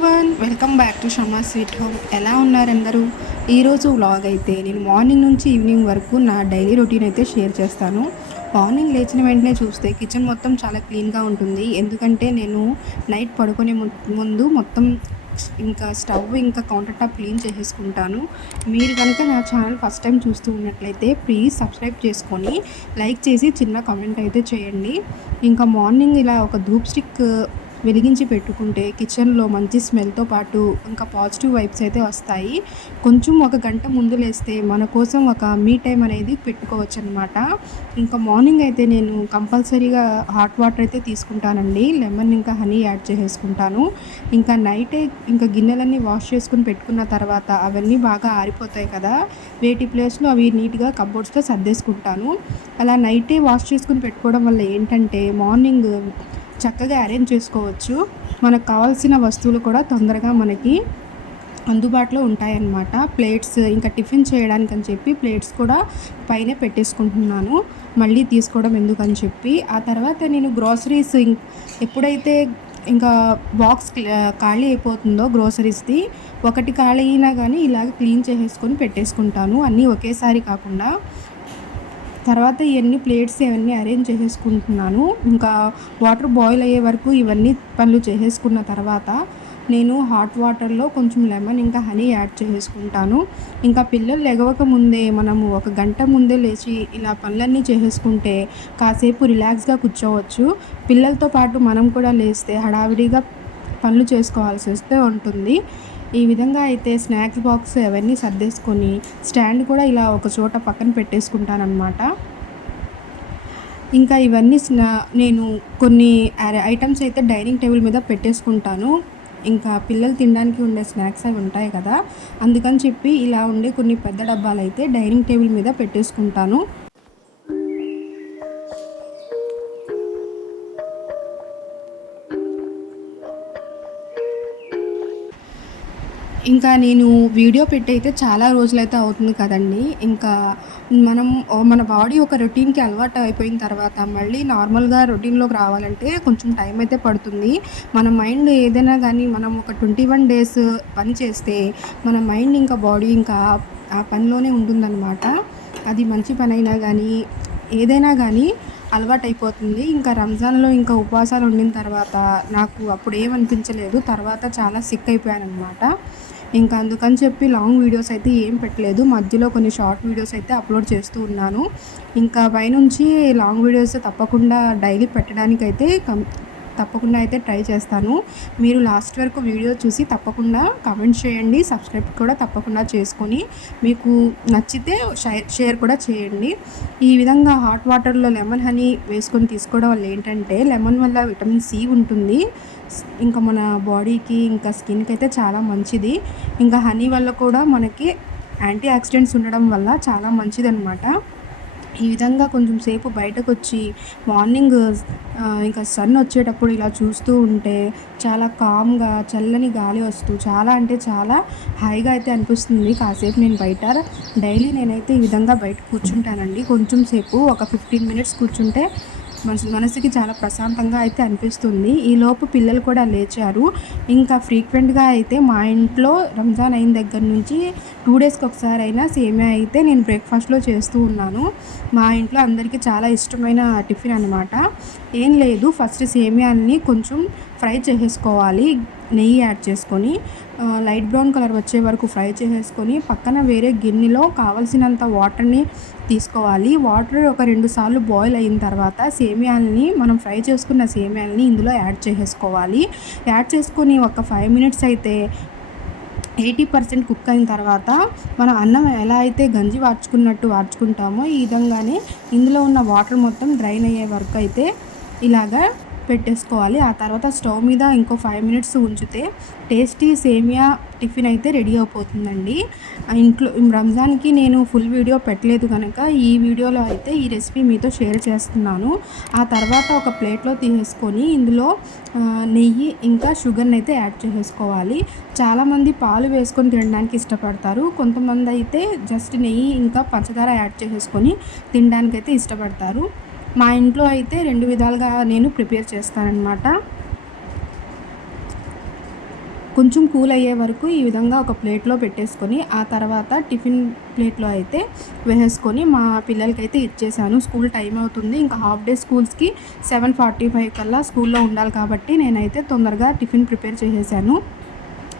Everyone, welcome back to Shama sweet home. ఎలా ఉన్నారు అందరూ? ఈరోజు వ్లాగ్ అయితే నేను మార్నింగ్ నుంచి ఈవినింగ్ వరకు నా డైలీ రొటీన్ అయితే షేర్ చేస్తాను. మార్నింగ్ లేచిన వెంటనే చూస్తే కిచెన్ మొత్తం చాలా క్లీన్గా ఉంటుంది. ఎందుకంటే నేను నైట్ పడుకునే ముందు మొత్తం ఇంకా స్టవ్ ఇంకా కౌంటర్ టాప్ క్లీన్ చేసేసుకుంటాను. మీరు కనుక నా ఛానల్ ఫస్ట్ టైం చూస్తూ ఉన్నట్లయితే ప్లీజ్ సబ్స్క్రైబ్ చేసుకొని లైక్ చేసి చిన్న కామెంట్ అయితే చేయండి. ఇంకా మార్నింగ్ ఇలా ఒక ధూప్ స్టిక్ వెలిగించి పెట్టుకుంటే కిచెన్లో మంచి స్మెల్తో పాటు ఇంకా పాజిటివ్ వైబ్స్ అయితే వస్తాయి. కొంచెం ఒక గంట ముందు లేస్తే మన కోసం ఒక మీ టైం అనేది పెట్టుకోవచ్చు అనమాట. ఇంకా మార్నింగ్ అయితే నేను కంపల్సరీగా హాట్ వాటర్ అయితే తీసుకుంటానండి. లెమన్ ఇంకా హనీ యాడ్ చేసేసుకుంటాను. ఇంకా నైటే ఇంకా గిన్నెలన్నీ వాష్ చేసుకుని పెట్టుకున్న తర్వాత అవన్నీ బాగా ఆరిపోతాయి కదా, వేటి ప్లేస్లో అవి నీట్గా కబోర్డ్స్లో సర్దేసుకుంటాను. అలా నైటే వాష్ చేసుకుని పెట్టుకోవడం వల్ల ఏంటంటే మార్నింగ్ చక్కగా అరేంజ్ చేసుకోవచ్చు. మనకు కావాల్సిన వస్తువులు కూడా తొందరగా మనకి అందుబాటులో ఉంటాయన్నమాట. ప్లేట్స్ ఇంకా టిఫిన్ చేయడానికి అని చెప్పి ప్లేట్స్ కూడా పైన పెట్టేసుకుంటున్నాను, మళ్ళీ తీసుకోవడం ఎందుకని చెప్పి. ఆ తర్వాత నేను గ్రోసరీస్ ఎప్పుడైతే ఇంకా బాక్స్ ఖాళీ అయిపోతుందో గ్రోసరీస్ది, ఒకటి ఖాళీ అయినా కానీ ఇలాగ క్లీన్ చేసేసుకొని పెట్టేసుకుంటాను, అన్నీ ఒకేసారి కాకుండా. తర్వాత ఇవన్నీ ప్లేట్స్ ఇవన్నీ అరేంజ్ చేసేసుకుంటున్నాను. ఇంకా వాటర్ బాయిల్ అయ్యే వరకు ఇవన్నీ పనులు చేసేసుకున్న తర్వాత నేను హాట్ వాటర్లో కొంచెం లెమన్ ఇంకా హనీ యాడ్ చేసేసుకుంటాను. ఇంకా పిల్లలు లెగవక ముందే మనము ఒక గంట ముందే లేచి ఇలా పనులన్నీ చేసేసుకుంటే కాసేపు రిలాక్స్గా కూర్చోవచ్చు. పిల్లలతో పాటు మనం కూడా లేస్తే హడావిడిగా పనులు చేసుకోవాల్సి వస్తే ఉంటుంది. ఈ విధంగా అయితే స్నాక్స్ బాక్స్ అవన్నీ సర్దేసుకొని స్టాండ్ కూడా ఇలా ఒక చోట పక్కన పెట్టేసుకుంటానన్నమాట. ఇంకా ఇవన్నీ నేను కొన్ని ఐటమ్స్ అయితే డైనింగ్ టేబుల్ మీద పెట్టేసుకుంటాను. ఇంకా పిల్లలు తినడానికి ఉండే స్నాక్స్ అవి ఉంటాయి కదా, అందుకని చెప్పి ఇలా ఉండే కొన్ని పెద్ద డబ్బాలు అయితే డైనింగ్ టేబుల్ మీద పెట్టేసుకుంటాను. ఇంకా నేను వీడియో పెట్టి అయితే చాలా రోజులైతే అవుతుంది కదండి. ఇంకా మన బాడీ ఒక రొటీన్కి అలవాటు అయిపోయిన తర్వాత మళ్ళీ నార్మల్గా రొటీన్లోకి రావాలంటే కొంచెం టైం అయితే పడుతుంది. మన మైండ్ ఏదైనా కానీ మనం ఒక 21 డేస్ పని చేస్తే మన మైండ్ ఇంకా బాడీ ఇంకా ఆ పనిలోనే ఉంటుందన్నమాట. అది మంచి పని అయినా కానీ ఏదైనా కానీ అలవాటు అయిపోతుంది. ఇంకా రంజాన్లో ఇంకా ఉపవాసాలు ఉండిన తర్వాత నాకు అప్పుడు ఏమనిపించలేదు, తర్వాత చాలా సిక్ అయిపోయాను అనమాట. ఇంకా అందుకని చెప్పి లాంగ్ వీడియోస్ అయితే ఏం పెట్టలేదు, మధ్యలో కొన్ని షార్ట్ వీడియోస్ అయితే అప్లోడ్ చేస్తూ ఉన్నాను. ఇంకా పైనుంచి లాంగ్ వీడియోస్ తప్పకుండా డైలీ పెట్టడానికైతే తప్పకుండా అయితే ట్రై చేస్తాను. మీరు లాస్ట్ వరకు వీడియో చూసి తప్పకుండా కామెంట్ చేయండి, సబ్స్క్రైబ్ కూడా తప్పకుండా చేసుకొని మీకు నచ్చితే షేర్ కూడా చేయండి. ఈ విధంగా హాట్ వాటర్లో లెమన్ హనీ వేసుకొని తీసుకోవడం వల్ల ఏంటంటే లెమన్ వల్ల విటమిన్ సి ఉంటుంది. ఇంకా మన బాడీకి ఇంకా స్కిన్కి అయితే చాలా మంచిది. ఇంకా హనీ వల్ల కూడా మనకి యాంటీ ఆక్సిడెంట్స్ ఉండడం వల్ల చాలా మంచిదన్నమాట. ఈ విధంగా కొంచెం సేపు బయటకు వచ్చి మార్నింగ్ ఇంకా సన్ వచ్చేటప్పుడు ఇలా చూస్తూ ఉంటే చాలా కామ్గా చల్లని గాలి వస్తూ చాలా అంటే చాలా హాయిగా అయితే అనిపిస్తుంది. కాసేపు నేను బయట డైలీ నేనైతే ఈ విధంగా బయట కూర్చుంటానండి. కొంచెం సేపు ఒక 15 మినిట్స్ కూర్చుంటే మనసుకి చాలా ప్రశాంతంగా అయితే అనిపిస్తుంది. ఈలోపు పిల్లలు కూడా లేచారు. ఇంకా ఫ్రీక్వెంట్గా అయితే మా ఇంట్లో రంజాన్ అయిన దగ్గర నుంచి 2 డేస్కి ఒకసారి అయినా సేమియా అయితే నేను బ్రేక్ఫాస్ట్లో చేస్తూ ఉన్నాను. మా ఇంట్లో అందరికీ చాలా ఇష్టమైన టిఫిన్ అనమాట. ఏం లేదు, ఫస్ట్ సేమియాని కొంచెం ఫ్రై చేసేసుకోవాలి, నెయ్యి యాడ్ చేసుకొని లైట్ బ్రౌన్ కలర్ వచ్చే వరకు ఫ్రై చేసేసుకొని పక్కన వేరే గిన్నెలో కావలసినంత వాటర్ని తీసుకోవాలి. వాటర్ ఒక 2 సార్లు బాయిల్ అయిన తర్వాత సేమియాలని మనం ఫ్రై చేసుకున్న సేమియాలని ఇందులో యాడ్ చేసేసుకోవాలి. యాడ్ చేసుకొని ఒక 5 మినిట్స్ అయితే 80% కుక్ అయిన తర్వాత మనం అన్నం ఎలా అయితే గంజి వార్చుకుంటామో ఈ విధంగానే ఇందులో ఉన్న వాటర్ మొత్తం డ్రైన్ అయ్యే వరకు అయితే ఇలాగా పెట్టేసుకోవాలి. ఆ తర్వాత స్టవ్ మీద ఇంకో 5 మినిట్స్ ఉంచితే టేస్టీ సేమియా టిఫిన్ అయితే రెడీ అయిపోతుందండి. ఇంట్లో రంజాన్కి నేను ఫుల్ వీడియో పెట్టలేదు కనుక ఈ వీడియోలో అయితే ఈ రెసిపీ మీతో షేర్ చేస్తున్నాను. ఆ తర్వాత ఒక ప్లేట్లో తీసేసుకొని ఇందులో నెయ్యి ఇంకా షుగర్ని అయితే యాడ్ చేసేసుకోవాలి. చాలామంది పాలు వేసుకొని తినడానికి ఇష్టపడతారు, కొంతమంది అయితే జస్ట్ నెయ్యి ఇంకా పంచదార యాడ్ చేసేసుకొని తినడానికైతే ఇష్టపడతారు. మా ఇంట్లో అయితే 2 విధాలుగా నేను ప్రిపేర్ చేస్తానన్నమాట. కొంచెం కూల్ అయ్యే వరకు ఈ విధంగా ఒక ప్లేట్‌లో పెట్టేసుకొని, ఆ తర్వాత టిఫిన్ ప్లేట్‌లో అయితే వేసేసుకొని మా పిల్లలకైతే ఇచ్చేసాను. స్కూల్ టైమ్ అవుతుంది. ఇంకా హాఫ్ డే స్కూల్స్‌కి 7:45 కల్లా స్కూల్‌లో ఉండాలి కాబట్టి నేనైతే తొందరగా టిఫిన్ ప్రిపేర్ చేసేసాను.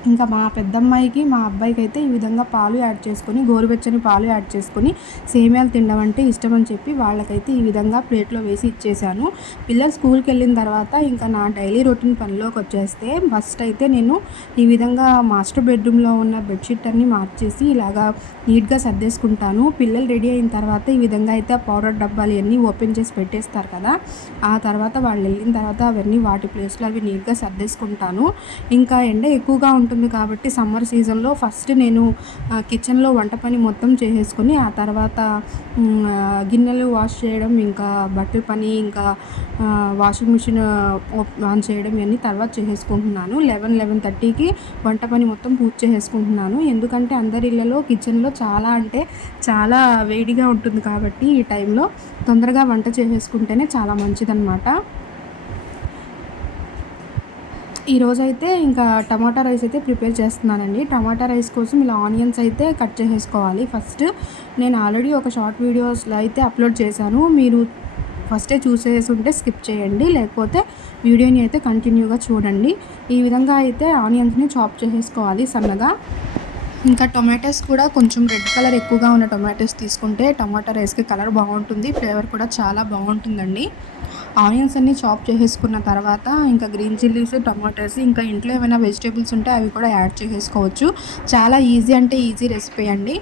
ఇంకా మా పెద్దమ్మాయికి, మా అబ్బాయికైతే ఈ విధంగా పాలు యాడ్ చేసుకొని, గోరువెచ్చని పాలు యాడ్ చేసుకొని, సేమియాలు తినడం అంటే ఇష్టమని చెప్పి వాళ్ళకైతే ఈ విధంగా ప్లేట్‌లో వేసి ఇచ్చేసాను. పిల్లలు స్కూల్‌కెళ్ళిన తర్వాత ఇంకా నా డైలీ రొటీన్ పనిలోకొచ్చేస్తే ఫస్ట్ అయితే నేను ఈ విధంగా మాస్టర్ బెడ్‌రూమ్‌లో ఉన్న బెడ్‌షీట్ అన్నీ మార్చేసి ఇలాగా నీట్‌గా సర్దేసుకుంటాను. పిల్లలు రెడీ అయిన తర్వాత ఈ విధంగా అయితే ఆ పౌడర్ డబ్బాలు ఇయన్నీ ఓపెన్ చేసి పెట్టేస్తారు కదా! ఆ తర్వాత వాళ్ళెళ్ళిన తర్వాత అవన్నీ వాటి ప్లేస్‌లో అవి నీట్‌గా సర్దేసుకుంటాను. ఇంకా ఎండ ఎక్కువగా ఉంటుంది కాబట్టి సమ్మర్ సీజన్‌లో ఫస్ట్ నేను కిచెన్‌లో వంట పని మొత్తం చేసేసుకొని, ఆ తర్వాత గిన్నెలు వాష్ చేయడం, ఇంకా బట్టల పని, ఇంకా వాషింగ్ మిషన్ ఆన్ చేయడం ఇవన్నీ తర్వాత చేసేసుకుంటున్నాను. 11:30కి వంట పని మొత్తం పూర్తి చేసేసుకుంటున్నాను. ఎందుకంటే అందరి ఇళ్లలో కిచెన్‌లో చాలా అంటే చాలా వేడిగా ఉంటుంది కాబట్టి ఈ టైంలో తొందరగా వంట చేసేసుకుంటేనే చాలా మంచిదనమాట. ఈరోజైతే ఇంకా టమాటా రైస్ అయితే ప్రిపేర్ చేస్తున్నానండి. టమాటా రైస్ కోసం ఇలా ఆనియన్స్ అయితే కట్ చేసేసుకోవాలి ఫస్ట్. నేను ఆల్రెడీ ఒక షార్ట్ వీడియోస్‌లో అయితే అప్లోడ్ చేశాను. మీరు ఫస్టే చూసేసుంటే స్కిప్ చేయండి. లేకపోతే వీడియోని అయితే కంటిన్యూగా చూడండి. ఈ విధంగా అయితే ఆనియన్స్‌ని చాప్ చేసేసుకోవాలి సన్నగా. ఇంకా టొమాటోస్ కూడా కొంచెం రెడ్ కలర్ ఎక్కువగా ఉన్న టొమాటోస్ తీసుకుంటే టమాటా రైస్‌కి కలర్ బావుంటుంది. ఫ్లేవర్ కూడా చాలా బావుంటుందండి. ఆనియన్స్ అన్నీ చాప్ చేసేసుకున్న తర్వాత ఇంకా గ్రీన్ చిల్లీస్, టొమాటోస్ ఇంకా ఇంట్లో ఏమైనా వెజిటబుల్స్ ఉంటే అవి కూడా యాడ్ చేసేసుకోవచ్చు. చాలా ఈజీ అంటే ఈజీ రెసిపీ అండి.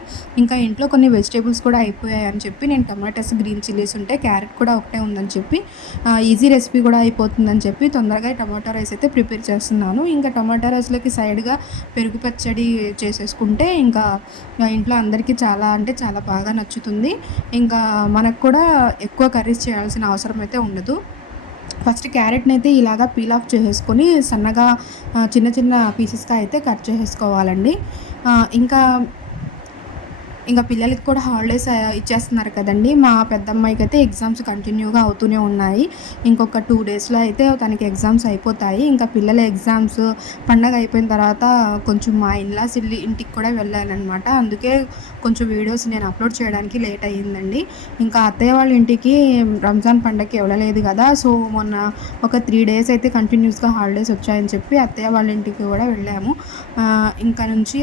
ఇంకా ఇంట్లో కొన్ని వెజిటబుల్స్ కూడా అయిపోయాయని చెప్పి నేను టొమాటోస్, గ్రీన్ చిల్లీస్ ఉంటే క్యారెట్ కూడా ఒకటే ఉందని చెప్పి ఈజీ రెసిపీ కూడా అయిపోతుందని చెప్పి తొందరగా టమాటా రైస్ అయితే ప్రిపేర్ చేస్తున్నాను. ఇంకా టమాటా రైస్‌లోకి సైడ్‌గా పెరుగు పచ్చడి చేసేసుకుంటే ఇంకా ఇంట్లో అందరికీ చాలా అంటే చాలా బాగా నచ్చుతుంది. ఇంకా మనకు కూడా ఎక్కువ కర్రీస్ చేయాల్సిన అవసరం అయితే ఉండదు. ఫస్ట్ క్యారెట్‌నైతే ఇలాగా పీల్ ఆఫ్ చేసేసుకొని సన్నగా చిన్న చిన్న పీసెస్‌గా అయితే కట్ చేసేసుకోవాలండి. ఇంకా పిల్లలకి కూడా హాలిడేస్ ఇచ్చేస్తున్నారు కదండీ! మా పెద్దమ్మాయికైతే ఎగ్జామ్స్ కంటిన్యూగా అవుతూనే ఉన్నాయి. ఇంకొక 2 డేస్‌లో అయితే తనకి ఎగ్జామ్స్ అయిపోతాయి. ఇంకా పిల్లల ఎగ్జామ్స్ పండగ అయిపోయిన తర్వాత కొంచెం మా ఇన్‌లాస్ ఇంటికి కూడా వెళ్ళాననమాట. అందుకే కొంచెం వీడియోస్ నేను అప్లోడ్ చేయడానికి లేట్ అయ్యిందండి. ఇంకా అత్తయ్య వాళ్ళ ఇంటికి రంజాన్ పండగకి వెళ్ళలేదు కదా! సో, మొన్న ఒక 3 డేస్ అయితే కంటిన్యూస్‌గా హాలిడేస్ వచ్చాయని చెప్పి అత్తయ్య వాళ్ళ ఇంటికి కూడా వెళ్ళాము. ఇంకా నుంచి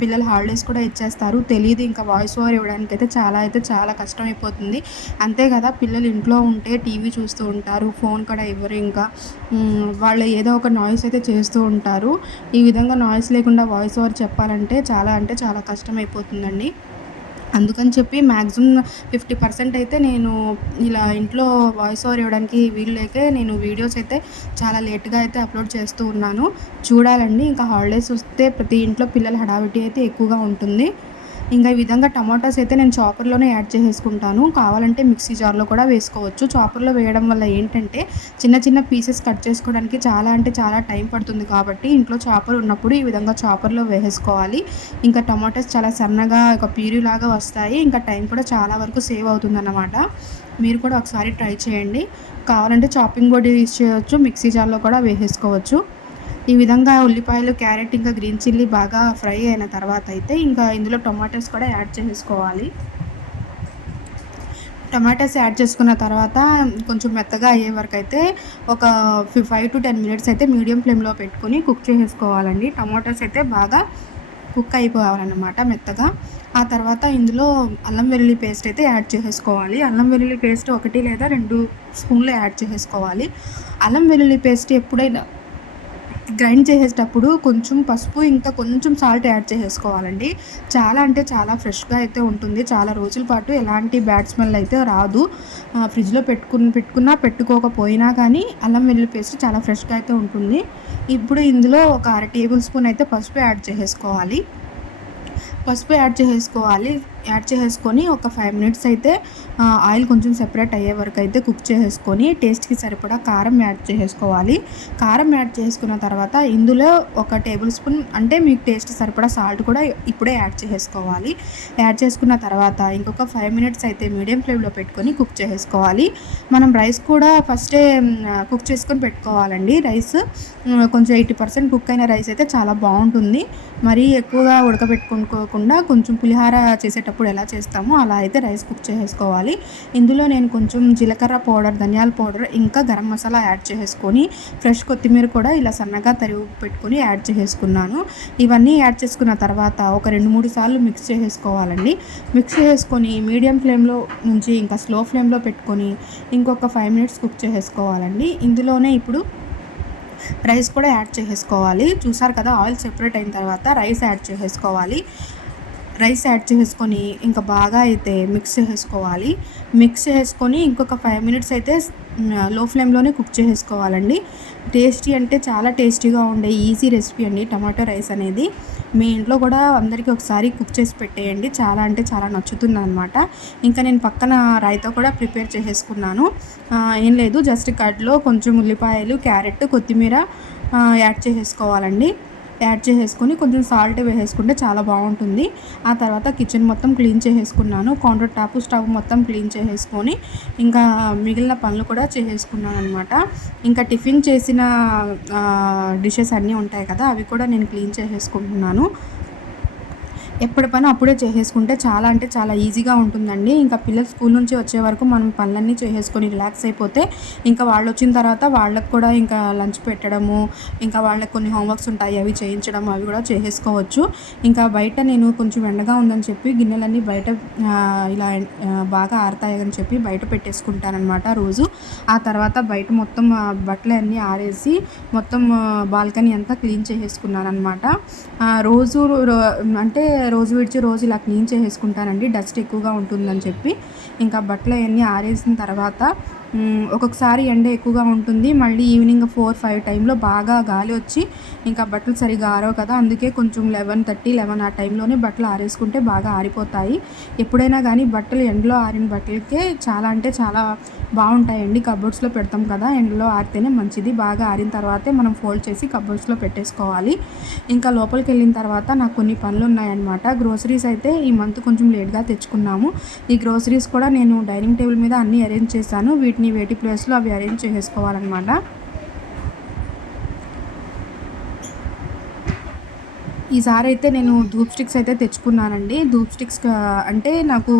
పిల్లలు హాలిడేస్ కూడా ఇచ్చేస్తారు. తెలీదు ఇంకా వాయిస్ ఓవర్ ఇవ్వడానికైతే అయితే చాలా కష్టమైపోతుంది. అంతే కదా! పిల్లలు ఇంట్లో ఉంటే టీవీ చూస్తూ ఉంటారు. ఫోన్ కూడా ఇవ్వరు ఇంకా. వాళ్ళు ఏదో ఒక నాయిస్ అయితే చేస్తూ ఉంటారు. ఈ విధంగా నాయిస్ లేకుండా వాయిస్ ఓవర్ చెప్పాలంటే చాలా అంటే చాలా కష్టమైపోతుందండి. అందుకని చెప్పి మ్యాక్సిమం 50% అయితే నేను ఇలా ఇంట్లో వాయిస్ ఓవర్ ఇవ్వడానికి వీలు లేకే నేను వీడియోస్ అయితే చాలా లేట్‌గా అయితే అప్లోడ్ చేస్తూ ఉన్నాను. చూడాలండి ఇంకా హాలిడేస్ వస్తే ప్రతి ఇంట్లో పిల్లల హడావిడి అయితే ఎక్కువగా ఉంటుంది. ఇంకా ఈ విధంగా టమాటాస్ అయితే నేను చాపర్‌లోనే యాడ్ చేసేసుకుంటాను. కావాలంటే మిక్సీ జార్‌లో కూడా వేసుకోవచ్చు. చాపర్‌లో వేయడం వల్ల ఏంటంటే చిన్న చిన్న పీసెస్ కట్ చేసుకోవడానికి చాలా అంటే చాలా టైం పడుతుంది కాబట్టి ఇంట్లో చాపర్ ఉన్నప్పుడు ఈ విధంగా చాపర్‌లో వేసేసుకోవాలి. ఇంకా టమాటాస్ చాలా సన్నగా ఒక ప్యూరీలాగా వస్తాయి. ఇంకా టైం కూడా చాలా వరకు సేవ్ అవుతుందన్నమాట. మీరు కూడా ఒకసారి ట్రై చేయండి. కావాలంటే చాపింగ్ బోర్డ్ యూజ్ చేయొచ్చు. మిక్సీ జార్‌లో కూడా వేసేసుకోవచ్చు. ఈ విధంగా ఉల్లిపాయలు, క్యారెట్ ఇంకా గ్రీన్ చిల్లీ బాగా ఫ్రై అయిన తర్వాత అయితే ఇంకా ఇందులో టొమాటోస్ కూడా యాడ్ చేసేసుకోవాలి. టొమాటోస్ యాడ్ చేసుకున్న తర్వాత కొంచెం మెత్తగా అయ్యే వరకైతే ఒక 5-10 మినిట్స్ అయితే మీడియం ఫ్లేమ్‌లో పెట్టుకొని కుక్ చేసేసుకోవాలండి. టొమాటోస్ అయితే బాగా కుక్ అయిపోవాలన్నమాట మెత్తగా. ఆ తర్వాత ఇందులో అల్లం వెల్లుల్లి పేస్ట్ అయితే యాడ్ చేసేసుకోవాలి. అల్లం వెల్లుల్లి పేస్ట్ 1 లేదా 2 స్పూన్లు యాడ్ చేసేసుకోవాలి. అల్లం వెల్లుల్లి పేస్ట్ ఎప్పుడైనా గ్రైండ్ చేసేటప్పుడు కొంచెం పసుపు ఇంకా కొంచెం సాల్ట్ యాడ్ చేసేసుకోవాలండి. చాలా అంటే చాలా ఫ్రెష్‌గా అయితే ఉంటుంది. చాలా రోజుల పాటు ఎలాంటి బ్యాడ్ స్మెల్ అయితే రాదు. ఫ్రిడ్జ్‌లో పెట్టుకున్నా పెట్టుకోకపోయినా కానీ అల్లం వెల్లుల్లి పేస్ట్ చాలా ఫ్రెష్‌గా అయితే ఉంటుంది. ఇప్పుడు ఇందులో ఒక అర టేబుల్ స్పూన్ అయితే పసుపు యాడ్ చేసేసుకోవాలి. పసుపు యాడ్ చేసేసుకోవాలి. యాడ్ చేసేసుకొని ఒక 5 మినిట్స్ అయితే ఆయిల్ కొంచెం సెపరేట్ అయ్యే వరకు అయితే కుక్ చేసేసుకొని టేస్ట్‌కి సరిపడా కారం యాడ్ చేసేసుకోవాలి. కారం యాడ్ చేసుకున్న తర్వాత ఇందులో ఒక టేబుల్ స్పూన్ అంటే మీకు టేస్ట్ సరిపడా సాల్ట్ కూడా ఇప్పుడే యాడ్ చేసేసుకోవాలి. యాడ్ చేసుకున్న తర్వాత ఇంకొక 5 మినిట్స్ అయితే మీడియం ఫ్లేమ్‌లో పెట్టుకొని కుక్ చేసేసుకోవాలి. మనం రైస్ కూడా ఫస్టే కుక్ చేసుకొని పెట్టుకోవాలండి. రైస్ కొంచెం 80% కుక్ అయిన రైస్ అయితే చాలా బాగుంటుంది. మరీ ఎక్కువగా ఉడకబెట్టుకోకుండా కొంచెం పులిహార చేసేటప్పుడు ఎలా చేస్తామో అలా అయితే రైస్ కుక్ చేసేసుకోవాలి. ఇందులో నేను కొంచెం జీలకర్ర పౌడర్, ధనియాల పౌడర్, ఇంకా గరం మసాలా యాడ్ చేసేసుకొని ఫ్రెష్ కొత్తిమీర కూడా ఇలా సన్నగా తరిగి పెట్టుకొని యాడ్ చేసేసుకున్నాను. ఇవన్నీ యాడ్ చేసుకున్న తర్వాత ఒక 2-3 సార్లు మిక్స్ చేసేసుకోవాలండి. మిక్స్ చేసుకొని మీడియం ఫ్లేమ్లో నుంచి ఇంకా స్లో ఫ్లేమ్లో పెట్టుకొని ఇంకొక 5 మినిట్స్ కుక్ చేసేసుకోవాలండి. ఇందులోనే ఇప్పుడు రైస్ కూడా యాడ్ చేసేసుకోవాలి. చూసారు కదా, ఆయిల్ సెపరేట్ అయిన తర్వాత రైస్ యాడ్ చేసేసుకోవాలి. రైస్ యాడ్ చేసుకొని ఇంకా బాగా అయితే మిక్స్ చేసేసుకోవాలి. మిక్స్ చేసుకొని ఇంకొక 5 మినిట్స్ అయితే లో ఫ్లేమ్లోనే కుక్ చేసేసుకోవాలండి. టేస్టీ అంటే చాలా టేస్టీగా ఉండే ఈజీ రెసిపీ అండి టమాటో రైస్ అనేది. మీ ఇంట్లో కూడా అందరికీ ఒకసారి కుక్ చేసి పెట్టేయండి. చాలా అంటే చాలా నచ్చుతుందనమాట. ఇంకా నేను పక్కన రైతా కూడా ప్రిపేర్ చేసేసుకున్నాను. ఏం లేదు, జస్ట్ కర్డ్లో కొంచెం ఉల్లిపాయలు, క్యారెట్, కొత్తిమీర యాడ్ చేసేసుకోవాలండి. యాడ్ చేసేసుకొని కొంచెం సాల్ట్ వేసేసుకుంటే చాలా బాగుంటుంది. ఆ తర్వాత కిచెన్ మొత్తం క్లీన్ చేసేసుకున్నాను. కౌంటర్ టాప్, స్టవ్ మొత్తం క్లీన్ చేసేసుకొని ఇంకా మిగిలిన పనులు కూడా చేసేసుకున్నాను అనమాట. ఇంకా టిఫిన్ చేసిన డిషెస్ అన్నీ ఉంటాయి కదా, అవి కూడా నేను క్లీన్ చేసేసుకుంటున్నాను. ఎప్పటి పని అప్పుడే చేసేసుకుంటే చాలా అంటే చాలా ఈజీగా ఉంటుందండి. ఇంకా పిల్లలు స్కూల్ నుంచి వచ్చే వరకు మనం పనులన్నీ చేసేసుకొని రిలాక్స్ అయిపోతే ఇంకా వాళ్ళు వచ్చిన తర్వాత వాళ్ళకి కూడా ఇంకా లంచ్ పెట్టడము, ఇంకా వాళ్ళకి కొన్ని హోంవర్క్స్ ఉంటాయి అవి చేయించడం, అవి కూడా చేసేసుకోవచ్చు. ఇంకా బయట నేను కొంచెం ఎండగా ఉందని చెప్పి గిన్నెలన్నీ బయట ఇలా బాగా ఆరుతాయని చెప్పి బయట పెట్టేసుకుంటానమాట రోజు. ఆ తర్వాత బయట మొత్తం బట్టలు అన్నీ ఆరేసి మొత్తం బాల్కనీ అంతా క్లీన్ చేసేసుకున్నాను అనమాట. రోజు అంటే రోజు విడిచి రోజు ఇలా క్లీన్ చేసేసుకుంటానండి, డస్ట్ ఎక్కువగా ఉంటుందని చెప్పి. ఇంకా బట్టలు అవన్నీ ఆరేసిన తర్వాత ఒక్కొక్కసారి ఎండ ఎక్కువగా ఉంటుంది. మళ్ళీ ఈవినింగ్ 4-5 టైంలో బాగా గాలి వచ్చి ఇంకా బట్టలు సరిగా ఆరవు కదా, అందుకే కొంచెం 11:30-11 ఆ టైంలోనే బట్టలు ఆరేసుకుంటే బాగా ఆరిపోతాయి. ఎప్పుడైనా కానీ బట్టలు ఎండలో ఆరిన బట్టలకే చాలా అంటే చాలా బాగుంటాయండి. కబోర్డ్స్లో పెడతాం కదా, ఎండలో ఆరితేనే మంచిది. బాగా ఆరిన తర్వాతే మనం ఫోల్డ్ చేసి కబోర్డ్స్లో పెట్టేసుకోవాలి. ఇంకా లోపలికి వెళ్ళిన తర్వాత నాకు కొన్ని పనులు ఉన్నాయన్నమాట. గ్రోసరీస్ అయితే ఈ మంత్ కొంచెం లేట్గా తెచ్చుకున్నాము. ఈ గ్రోసరీస్ కూడా నేను డైనింగ్ టేబుల్ మీద అన్నీ అరేంజ్ చేశాను. వీటిని వేటి ప్లేస్లో అవి అరేంజ్ చేసేసుకోవాలన్నమాట. ఈసారి అయితే నేను ధూప్ స్టిక్స్ అయితే తెచ్చుకున్నానండి. ధూప్ స్టిక్స్ అంటే నాకు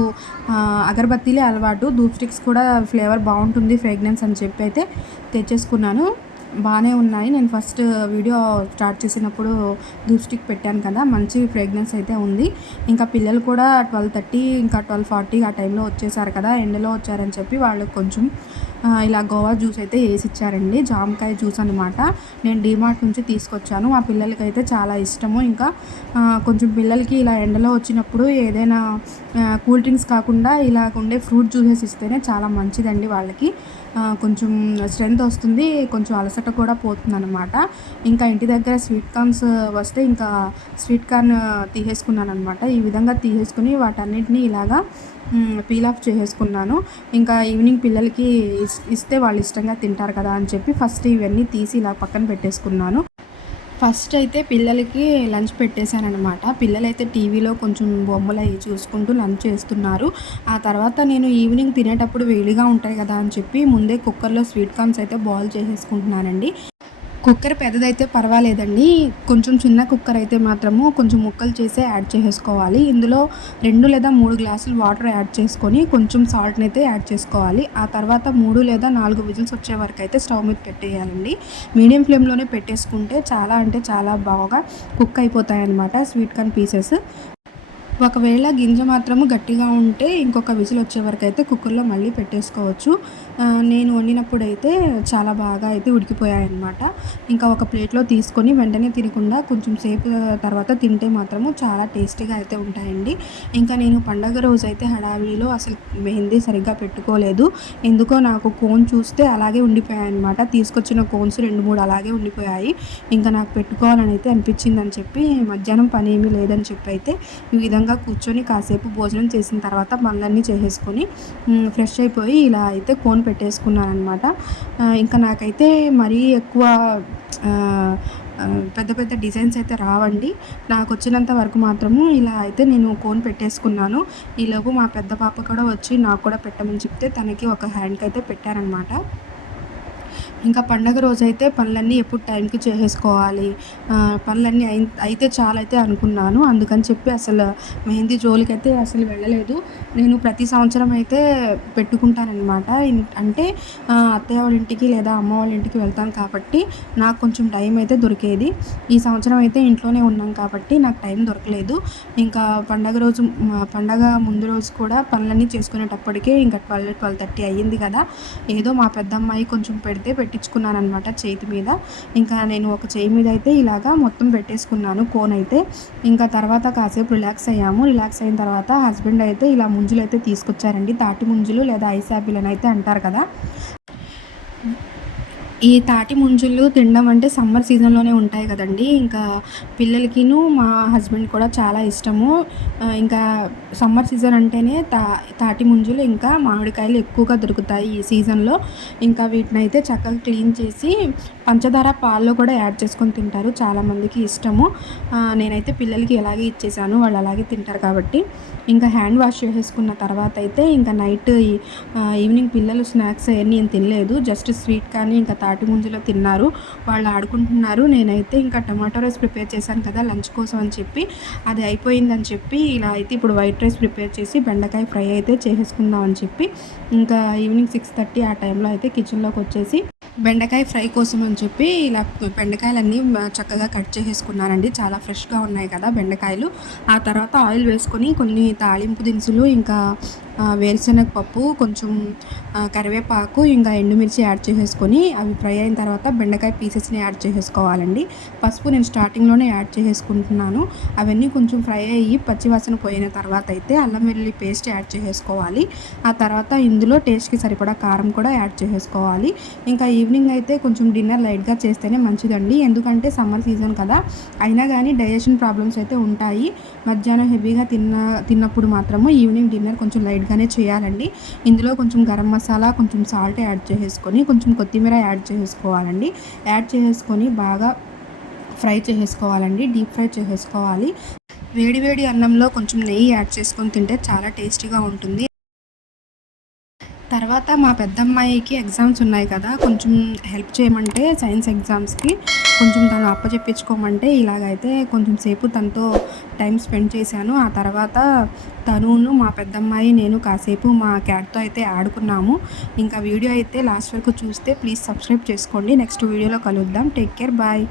అగరబత్తీలే అలవాటు. ధూప్ స్టిక్స్ కూడా ఫ్లేవర్ బాగుంటుంది, ఫ్రేగ్రెన్స్ అని చెప్పి అయితే తెచ్చేసుకున్నాను. బాగానే ఉన్నాయి. నేను ఫస్ట్ వీడియో స్టార్ట్ చేసినప్పుడు ధూప్ స్టిక్ పెట్టాను కదా, మంచి ఫ్రేగ్రెన్స్ అయితే ఉంది. ఇంకా పిల్లలు కూడా 12:30 ఇంకా 12:40 ఆ టైంలో వచ్చేసారు కదా, ఎండలో వచ్చారని చెప్పి వాళ్ళకి కొంచెం ఇలా గోవా జ్యూస్ అయితే వేసి ఇచ్చారండి. జామకాయ జ్యూస్ అనమాట. నేను డీమార్ట్ నుంచి తీసుకొచ్చాను. మా పిల్లలకి అయితే చాలా ఇష్టము. ఇంకా కొంచెం పిల్లలకి ఇలా ఎండలో వచ్చినప్పుడు ఏదైనా కూల్ డ్రింక్స్ కాకుండా ఇలా ఉండే ఫ్రూట్ జ్యూసెస్ ఇస్తేనే చాలా మంచిదండి వాళ్ళకి. కొంచెం స్ట్రెంత్ వస్తుంది, కొంచెం అలసట కూడా పోతుందన్నమాట. ఇంకా ఇంటి దగ్గర స్వీట్ కార్న్స్ వస్తే ఇంకా స్వీట్ కార్న్ తీసేసుకున్నాను అనమాట. ఈ విధంగా తీసేసుకుని వాటన్నిటిని ఇలాగా పీల్ ఆఫ్ చేసేసుకున్నాను. ఇంకా ఈవినింగ్ పిల్లలకి ఇస్తే వాళ్ళు ఇష్టంగా తింటారు కదా అని చెప్పి ఫస్ట్ ఇవన్నీ తీసి ఇలా పక్కన పెట్టేసుకున్నాను. ఫస్ట్ అయితే పిల్లలకి లంచ్ పెట్టేశాననమాట. పిల్లలైతే టీవీలో కొంచెం బొమ్మలు అవి చూసుకుంటూ లంచ్ చేస్తున్నారు. ఆ తర్వాత నేను ఈవినింగ్ తినేటప్పుడు వేడిగా ఉంటాయి కదా అని చెప్పి ముందే కుక్కర్లో స్వీట్ కార్న్స్ అయితే బాయిల్ చేసేసుకుంటున్నానండి. కుక్కర్ పెద్దదైతే పర్వాలేదండి, కొంచెం చిన్న కుక్కర్ అయితే మాత్రము కొంచెం ముక్కలు చేసే యాడ్ చేసేసుకోవాలి. ఇందులో 2 లేదా 3 గ్లాసులు వాటర్ యాడ్ చేసుకొని కొంచెం సాల్ట్ని అయితే యాడ్ చేసుకోవాలి. ఆ తర్వాత 3 లేదా 4 విజిల్స్ వచ్చే వరకు అయితే స్టవ్ మీద పెట్టేయాలండి. మీడియం ఫ్లేమ్లోనే పెట్టేసుకుంటే చాలా అంటే చాలా బాగా కుక్ అయిపోతాయి అన్నమాట స్వీట్ కార్న్ పీసెస్. ఒకవేళ గింజ మాత్రము గట్టిగా ఉంటే ఇంకొక విజిల్ వచ్చే వరకు అయితే కుక్కర్లో మళ్ళీ పెట్టేసుకోవచ్చు. నేను వండినప్పుడైతే చాలా బాగా అయితే ఉడికిపోయాయన్నమాట. ఇంకా ఒక ప్లేట్లో తీసుకొని వెంటనే తినకుండా కొంచెం సేపు తర్వాత తింటే మాత్రము చాలా టేస్టీగా అయితే ఉంటాయండి. ఇంకా నేను పండగ రోజు అయితే హడావిడిలో అసలు మెహందీ సరిగ్గా పెట్టుకోలేదు. ఎందుకో నాకు కోన్ చూస్తే అలాగే ఉండిపోయాయన్నమాట. తీసుకొచ్చిన కోన్స్ 2-3 అలాగే ఉండిపోయాయి. ఇంకా నాకు పెట్టుకోవాలని అయితే అనిపించిందని చెప్పి మధ్యాహ్నం పని ఏమీ లేదని చెప్పి అయితే ఈ విధంగా దూరంగా కూర్చొని కాసేపు భోజనం చేసిన తర్వాత పనులన్నీ చేసేసుకొని ఫ్రెష్ అయిపోయి ఇలా అయితే కోన్ పెట్టేసుకున్నాననమాట. ఇంకా నాకైతే మరీ ఎక్కువ పెద్ద పెద్ద డిజైన్స్ అయితే రావండి. నాకొచ్చినంత వరకు మాత్రము ఇలా అయితే నేను కోన్ పెట్టేసుకున్నాను. ఈలోపు మా పెద్ద పాప కూడా వచ్చి నాకు కూడా పెట్టమని చెప్తే తనకి ఒక హ్యాండ్‌కయితే పెట్టారనమాట. ఇంకా పండగ రోజైతే పనులన్నీ ఎప్పుడు టైంకి చేసేసుకోవాలి, పనులన్నీ అయితే చాలైతే అనుకున్నాను. అందుకని చెప్పి అసలు మెహందీ జోలికైతే అసలు వెళ్ళలేదు. నేను ప్రతి సంవత్సరం అయితే పెట్టుకుంటాననమాట. అంటే అత్తయ్య వాళ్ళ ఇంటికి లేదా అమ్మ వాళ్ళ ఇంటికి వెళ్తాను కాబట్టి నాకు కొంచెం టైం అయితే దొరికేది. ఈ సంవత్సరం అయితే ఇంట్లోనే ఉన్నాం కాబట్టి నాకు టైం దొరకలేదు. ఇంకా పండగ ముందు రోజు కూడా పనులన్నీ చేసుకునేటప్పటికే ఇంకా 12:30 అయ్యింది కదా! ఏదో మా పెద్దమ్మాయి కొంచెం పెట్టించుకున్నాననమాట చేతి మీద. ఇంకా నేను ఒక చేయి మీద అయితే ఇలాగా మొత్తం పెట్టేసుకున్నాను కోన్ అయితే. ఇంకా తర్వాత కాసేపు రిలాక్స్ అయ్యాము. రిలాక్స్ అయిన తర్వాత హస్బెండ్ అయితే ఇలా ముంజులు అయితే తీసుకొచ్చారండి. తాటి ముంజులు లేదా ఐస్ యాపిల్ అని అయితే అంటారు కదా! ఈ తాటి ముంజులు తినడం అంటే సమ్మర్ సీజన్‌లోనే ఉంటాయి కదండీ! ఇంకా పిల్లలకిను, మా హస్బెండ్ కూడా చాలా ఇష్టము. ఇంకా సమ్మర్ సీజన్ అంటేనే తాటి ముంజులు ఇంకా మామిడికాయలు ఎక్కువగా దొరుకుతాయి ఈ సీజన్‌లో. ఇంకా వీటినైతే చక్కగా క్లీన్ చేసి పంచదార పాల్లో కూడా యాడ్ చేసుకొని తింటారు. చాలామందికి ఇష్టము. నేనైతే పిల్లలకి ఇలాగే ఇచ్చేసాను. వాళ్ళు అలాగే తింటారు కాబట్టి. ఇంకా హ్యాండ్ వాష్ చేసేసుకున్న తర్వాత అయితే ఇంకా ఈవినింగ్ పిల్లలు స్నాక్స్ అయన్నీ ఏం తినలేదు. జస్ట్ స్వీట్ కానీ ఇంకా తాటి ముంజలో తిన్నారు. వాళ్ళు ఆడుకుంటున్నారు. నేనైతే ఇంకా టమాటో రైస్ ప్రిపేర్ చేశాను కదా లంచ్ కోసం అని చెప్పి, అది అయిపోయిందని చెప్పి ఇలా అయితే ఇప్పుడు వైట్ రైస్ ప్రిపేర్ చేసి బెండకాయ ఫ్రై అయితే చేసేసుకుందాం అని చెప్పి ఇంకా ఈవినింగ్ 6:30 ఆ టైంలో అయితే కిచెన్లోకి వచ్చేసి బెండకాయ ఫ్రై కోసం అని చెప్పి ఇలా బెండకాయలన్నీ చక్కగా కట్ చేసేసుకున్నానండి. చాలా ఫ్రెష్‌గా ఉన్నాయి కదా బెండకాయలు. ఆ తర్వాత ఆయిల్ వేసుకొని కొన్ని తాలింపు దినుసులు ఇంకా వేరుశనగ పప్పు, కొంచెం కరివేపాకు, ఇంకా ఎండుమిర్చి యాడ్ చేసేసుకొని అవి ఫ్రై అయిన తర్వాత బెండకాయ పీసెస్‌ని యాడ్ చేసేసుకోవాలండి. పసుపు నేను స్టార్టింగ్‌లోనే యాడ్ చేసేసుకుంటున్నాను. అవన్నీ కొంచెం ఫ్రై అయ్యి పచ్చివాసన పోయిన తర్వాత అయితే అల్లం వెల్లుల్లి పేస్ట్ యాడ్ చేసేసుకోవాలి. ఆ తర్వాత ఇందులో టేస్ట్‌కి సరిపడా కారం కూడా యాడ్ చేసేసుకోవాలి. ఇంకా ఈవినింగ్ అయితే కొంచెం డిన్నర్ లైట్‌గా చేస్తేనే మంచిదండి. ఎందుకంటే సమ్మర్ సీజన్ కదా! అయినా గానీ డైజెషన్ ప్రాబ్లమ్స్ అయితే ఉంటాయి. మధ్యాహ్నం హెవీగా తిన్నప్పుడు మాత్రము ఈవినింగ్ డిన్నర్ కొంచెం లైట్‌గానే చేయాలండి. ఇందులో కొంచెం గరం మసాలా, కొంచెం సాల్ట్ యాడ్ చేసేసుకొని, కొంచెం కొత్తిమీర యాడ్ చేసేసుకోవాలండి. యాడ్ చేసేసుకొని బాగా ఫ్రై చేసేసుకోవాలండి. డీప్ ఫ్రై చేసేసుకోవాలి. వేడి వేడి అన్నంలో కొంచెం నెయ్యి యాడ్ చేసుకొని తింటే చాలా టేస్టీగా ఉంటుంది. తర్వాత మా పెద్దమ్మాయికి ఎగ్జామ్స్ ఉన్నాయి కదా! కొంచెం హెల్ప్ చేయమంటే సైన్స్ ఎగ్జామ్స్‌కి కొంచెం తను అప్పచెప్పించుకోమంటే ఇలాగైతే కొంచెం సేపు తనతో టైం స్పెండ్ చేశాను. ఆ తర్వాత తనును, మా పెద్దమ్మాయి, నేను కాసేపు మా క్యాట్‌తో అయితే ఆడుకున్నాము. ఇంకా వీడియో అయితే లాస్ట్ వరకు చూస్తే ప్లీజ్ సబ్స్క్రైబ్ చేసుకోండి. నెక్స్ట్ వీడియోలో కలుద్దాం. Take care. బాయ్.